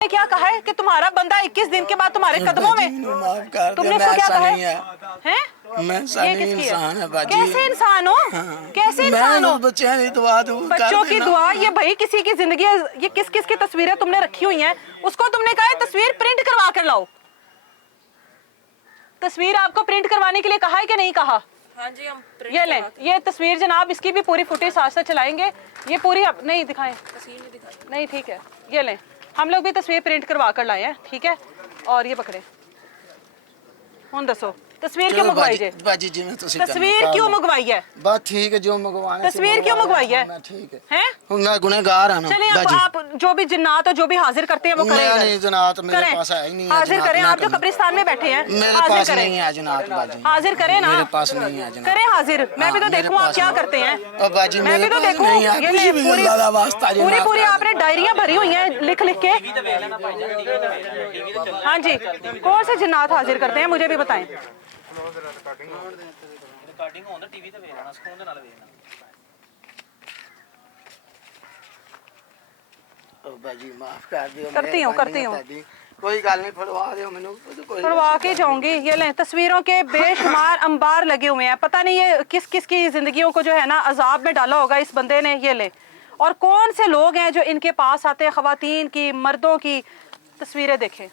क्या कहा है कि तुम्हारा बंदा 21 दिन के बाद तुम्हारे कदमों में? तुमने उसको क्या कहा है? मैं इंसान है बाजी। कैसे इंसान हो? कैसे इंसान हो? बच्चों की दुआ बच्चों की दुआ, ये भाई किसी की जिंदगी, ये किस किस की तस्वीरें तुमने रखी हुई हैं? उसको तुमने कहा है तस्वीर प्रिंट करवा कर लाओ। तस्वीर आपको प्रिंट करवाने के लिए कहा है कि नहीं कहा? हाँ जी, हम ये लें, ये तस्वीर जनाब, इसकी भी पूरी फुटेज साथ साथ चलाएंगे। ये पूरी नहीं दिखाएं, तस्वीर नहीं दिखा। नहीं ठीक है, ये लें, हम लोग भी तस्वीर प्रिंट करवा कर लाए हैं, ठीक है। और ये पकड़े, हुन दसो तस्वीर क्यों मंगवाई है? बाजी जी, मैं तस्वीर क्यों मंगवाई है? बात ठीक है, जो मंगवाने तस्वीर क्यों मंगवाई है? ठीक है, हैं? मैं गुनहगार हूं। चलिए आप जो भी जिन्नात हो, जो भी हाजिर करते हैं वो करें। नहीं जनात मेरे पास है ही नहीं। हाजिर करें, आप जो कब्रिस्तान में बैठे हैं मेरे पास नहीं है जनात बाजी। हाजिर करें ना, मेरे पास नहीं है जनात। करें हाजिर, मैं भी तो देखूं आप क्या करते हैं। और बाजी मैं भी तो देखूं, ये पूरी पूरी आपने डायरियां भरी हुई हैं लिख लिख के। हाँ जी, कौन से जिन्नात हाजिर करते हैं मुझे भी बताएं। बाजी माफ कर दियो, करती हूँ कोई गल नहीं, फड़वा दियो मेनू, करवा के जाऊंगी। ये लें, तस्वीरों के बेशुमार अंबार लगे हुए हैं, पता नहीं ये किस किस की जिंदगियों को जो है ना अजाब में डाला होगा इस बंदे ने। ये लें, और कौन से लोग हैं जो इनके पास आते हैं, खवातीन की, मर्दों की तस्वीरें देखें।